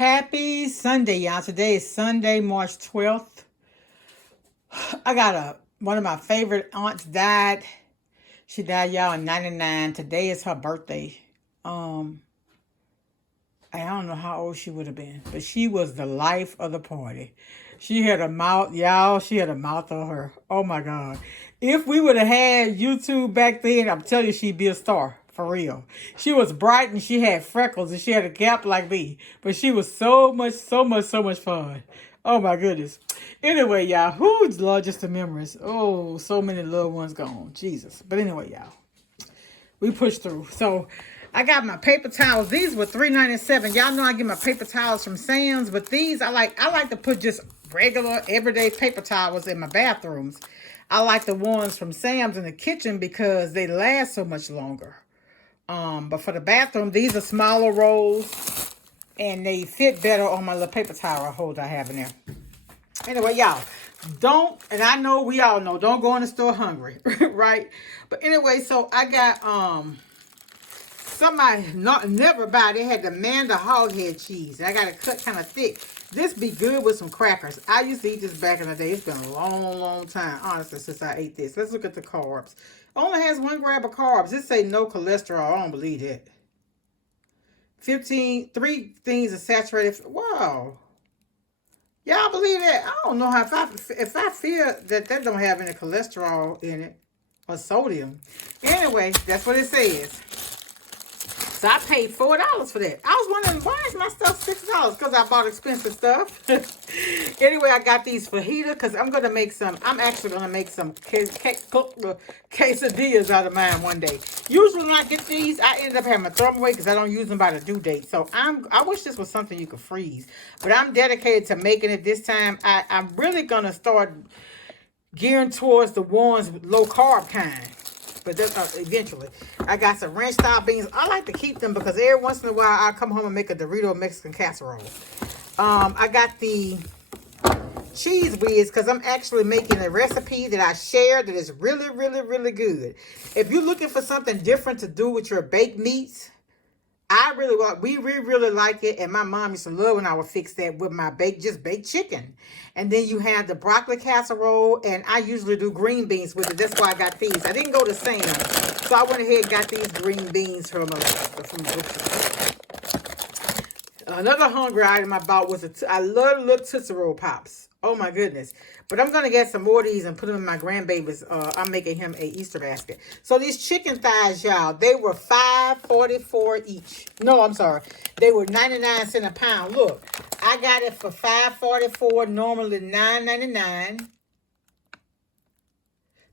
Happy Sunday, y'all. Today is Sunday, March 12th. I got one of my favorite aunts died. She died, y'all, in 99. Today is her birthday. Um, I don't know how old she would have been, but she was the life of the party. She had a mouth, y'all. She had a mouth on her. Oh my God. If we would have had YouTube back then, I'm telling you, she'd be a star. For real. She was bright and she had freckles and she had a gap like me. But she was so much fun. Oh my goodness. Anyway, y'all, who's Lord, just the memories. Oh, so many loved ones gone. Jesus. But anyway, y'all, we pushed through. So I got my paper towels. These were $3.97. Y'all know I get my paper towels from Sam's, but these I like to put just regular everyday paper towels in my bathrooms. I like the ones from Sam's in the kitchen because they last so much longer. But for the bathroom, these are smaller rolls and they fit better on my little paper towel holder I have in there. Anyway, y'all, and I know we all know, don't go in the store hungry, right? But anyway, so I got somebody never buy. They had the Manda hog head cheese. And I got it cut kind of thick. This be good with some crackers. I used to eat this back in the day. It's been a long time, honestly, since I ate this. Let's look at the carbs. Only has 1 gram of carbs. It say no cholesterol. I don't believe it. 3 things are saturated. Wow. Y'all believe that? I don't know how if I feel that don't have any cholesterol in it or sodium. Anyway, that's what it says. So I paid $4 for that. I was wondering, why is my stuff $6? Because I bought expensive stuff. Anyway, I got these fajita because I'm actually going to make some quesadillas out of mine one day. Usually when I get these, I end up having to throw them away because I don't use them by the due date. So I wish this was something you could freeze. But I'm dedicated to making it this time. I'm really going to start gearing towards the ones with low carb kind. But that's eventually. I got some ranch style beans. I like to keep them because every once in a while I come home and make a Dorito Mexican casserole. I got the cheese whiz because I'm actually making a recipe that I shared that is really good. If you're looking for something different to do with your baked meats, we really like it, and my mom used to love when I would fix that with my baked chicken. And then you have the broccoli casserole, and I usually do green beans with it. That's why I got these. I didn't go to Sam's, so I went ahead and got these green beans from the bookstore. Another hungry item I bought was I love little Tootsie Roll Pops. Oh my goodness. But I'm going to get some more of these and put them in my grandbaby's. I'm making him a Easter basket. So these chicken thighs, y'all, they were $5.44 each. No, I'm sorry. They were 99 cents a pound. Look, I got it for $5.44, normally $9.99.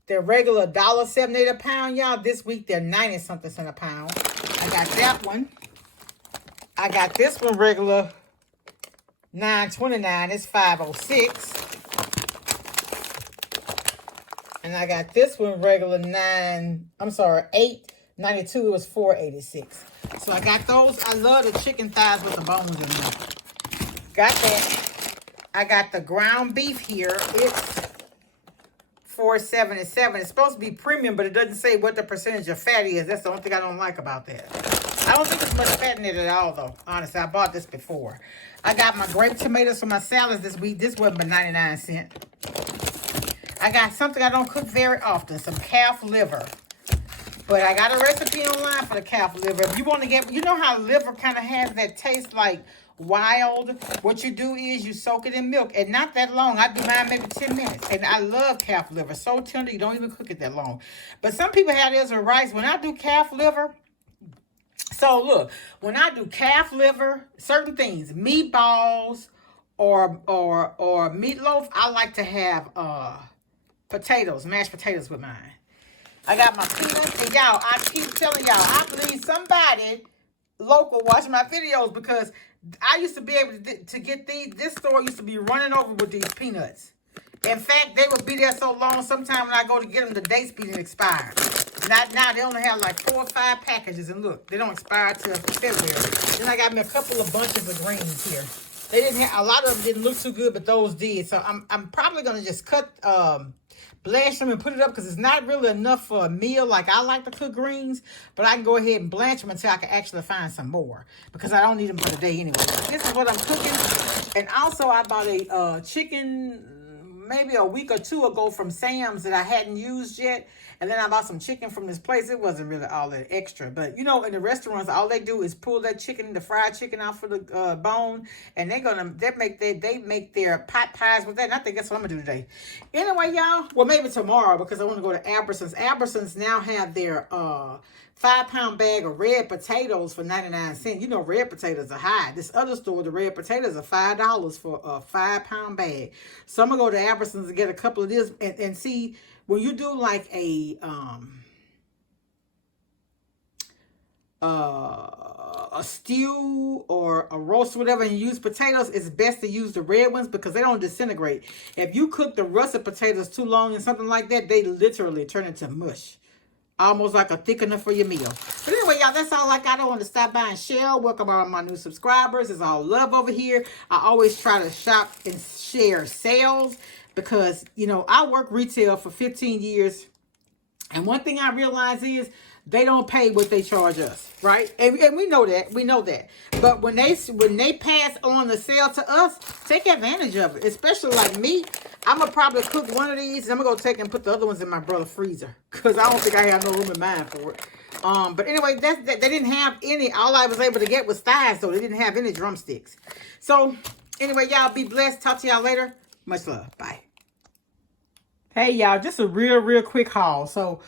They're regular $1.78 a pound, y'all. This week they're 90-something cents a pound. I got that one. I got this one regular $9.29. It's $5.06. And I got this one regular $8.92. It was $4.86. So I got those. I love the chicken thighs with the bones in them. Got that. I got the ground beef here. It's $4.77. It's supposed to be premium, but it doesn't say what the percentage of fat is. That's the only thing I don't like about that. I don't think there's much fat in it at all, though. Honestly, I bought this before. I got my grape tomatoes for my salads this week. This wasn't but 99 cents. I got something I don't cook very often, some calf liver. But I got a recipe online for the calf liver. If you want to you know how liver kind of has that taste like wild? What you do is you soak it in milk, and not that long. I do mine maybe 10 minutes. And I love calf liver. So tender, you don't even cook it that long. But some people have theirs with rice. When I do calf liver, so look, when I do calf liver, certain things, meatballs or meatloaf, I like to have mashed potatoes with mine. I got my peanuts, and y'all, I keep telling y'all, I believe somebody local watching my videos because I used to be able to get these. This store used to be running over with these peanuts. In fact, they would be there so long, sometime when I go to get them, the dates be expired. Not now, they only have like 4 or 5 packages, and look, they don't expire till February. Then I got me a couple of bunches of greens here. They didn't have, a lot of them didn't look too good, but those did. So I'm probably gonna just cut blanch them and put it up because it's not really enough for a meal like I like to cook greens, but I can go ahead and blanch them until I can actually find some more because I don't need them for the day anyway. So this is what I'm cooking. And also I bought a chicken maybe a week or two ago from Sam's that I hadn't used yet. And then I bought some chicken from this place. It wasn't really all that extra. But, you know, in the restaurants, all they do is pull that chicken, the fried chicken out for the bone. And they make their pot pies with that. And I think that's what I'm going to do today. Anyway, y'all. Well, maybe tomorrow because I want to go to Albertsons. Albertsons now have their 5-pound bag of red potatoes for 99 cents. You know, red potatoes are high. This other store, the red potatoes are $5 for a 5-pound bag. So I'm going to go to Albertsons and get a couple of this and see... When you do like a stew or a roast or whatever and you use potatoes, it's best to use the red ones because they don't disintegrate. If you cook the russet potatoes too long and something like that, they literally turn into mush. Almost like a thickener for your meal. But anyway, y'all, that's all I got. I want to stop by and share. Welcome all my new subscribers. It's all love over here. I always try to shop and share sales. Because, you know, I work retail for 15 years. And one thing I realize is they don't pay what they charge us. Right? And we know that. We know that. But when they pass on the sale to us, take advantage of it. Especially like me. I'm going to probably cook one of these. And I'm going to go take and put the other ones in my brother's freezer. Because I don't think I have no room in mine for it. But anyway, they didn't have any. All I was able to get was thighs. So they didn't have any drumsticks. So anyway, y'all be blessed. Talk to y'all later. Much love. Bye. Hey y'all, just a real quick haul. So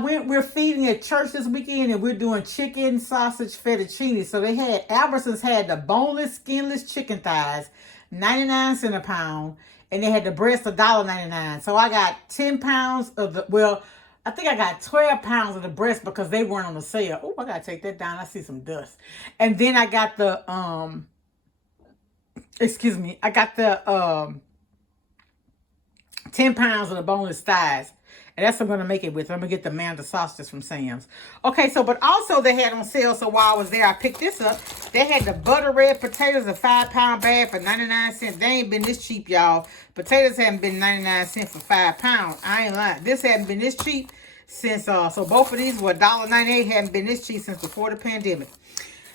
we're feeding at church this weekend and we're doing chicken sausage fettuccine. So Albertsons had the boneless, skinless chicken thighs, 99 cents a pound, and they had the breast $1.99. So I got 10 pounds of I think I got 12 pounds of the breast because they weren't on the sale. Oh, I gotta take that down. I see some dust. And then I got the I got the 10 pounds of the boneless thighs. And that's what I'm going to make it with. I'm going to get the Amanda sausages from Sam's. Okay, so, but also they had on sale. So while I was there, I picked this up. They had the butter red potatoes, a 5-pound bag for 99 cents. They ain't been this cheap, y'all. Potatoes haven't been 99 cents for 5 pounds. I ain't lying. This hadn't been this cheap since, so both of these were $1.98. Hadn't been this cheap since before the pandemic.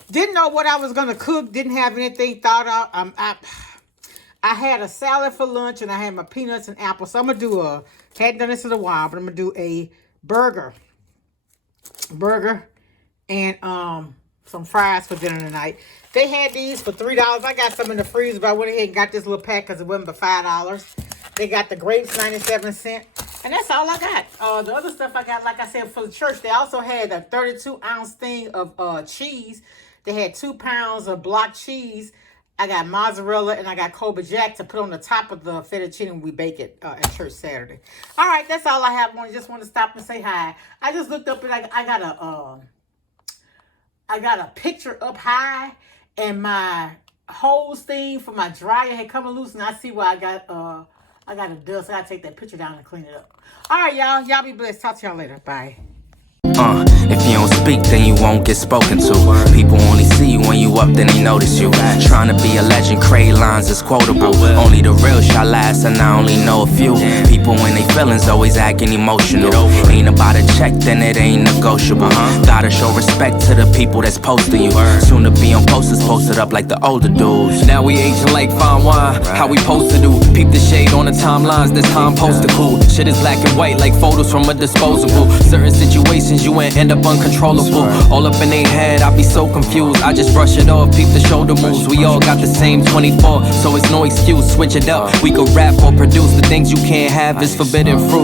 Didn't know what I was going to cook. Didn't have anything thought out. I had a salad for lunch and I had my peanuts and apples. So I'm going to do hadn't done this in a while, but I'm going to do a burger and some fries for dinner tonight. They had these for $3. I got some in the freezer, but I went ahead and got this little pack because it wasn't but $5. They got the grapes, 97 cents. And that's all I got. The other stuff I got, like I said, for the church, they also had a 32-ounce thing of cheese. They had 2 pounds of block cheese. I got mozzarella and I got Cobra Jack to put on the top of the fettuccine when we bake it at church Saturday. All right, that's all I have. I just want to stop and say hi. I just looked up and I got a picture up high and my hose thing for my dryer had come loose and I see where I got a dust. I got to take that picture down and clean it up. All right, y'all. Y'all be blessed. Talk to y'all later. Bye. If you don't speak, then you won't get spoken to. People only see you when you up, then they notice you. Trying to be a legend, create lines is quotable. Only the real shall last, and I only know a few. People when they feelings always acting emotional. Ain't about a check, then it ain't negotiable. Gotta show respect to the people that's posting you. Soon to be on posters posted up like the older dudes. Now we aging like fine wine, how we supposed to do. Peep the shade on the timelines, this time poster cool. Shit is black and white like photos from a disposable. Certain situations you ain't end up uncontrollable. All up in their head, I be so confused. I just brush it off, peep the shoulder moves. We all got the same 24, so it's no excuse, switch it up. We could rap or produce, the things you can't have is forbidden fruit.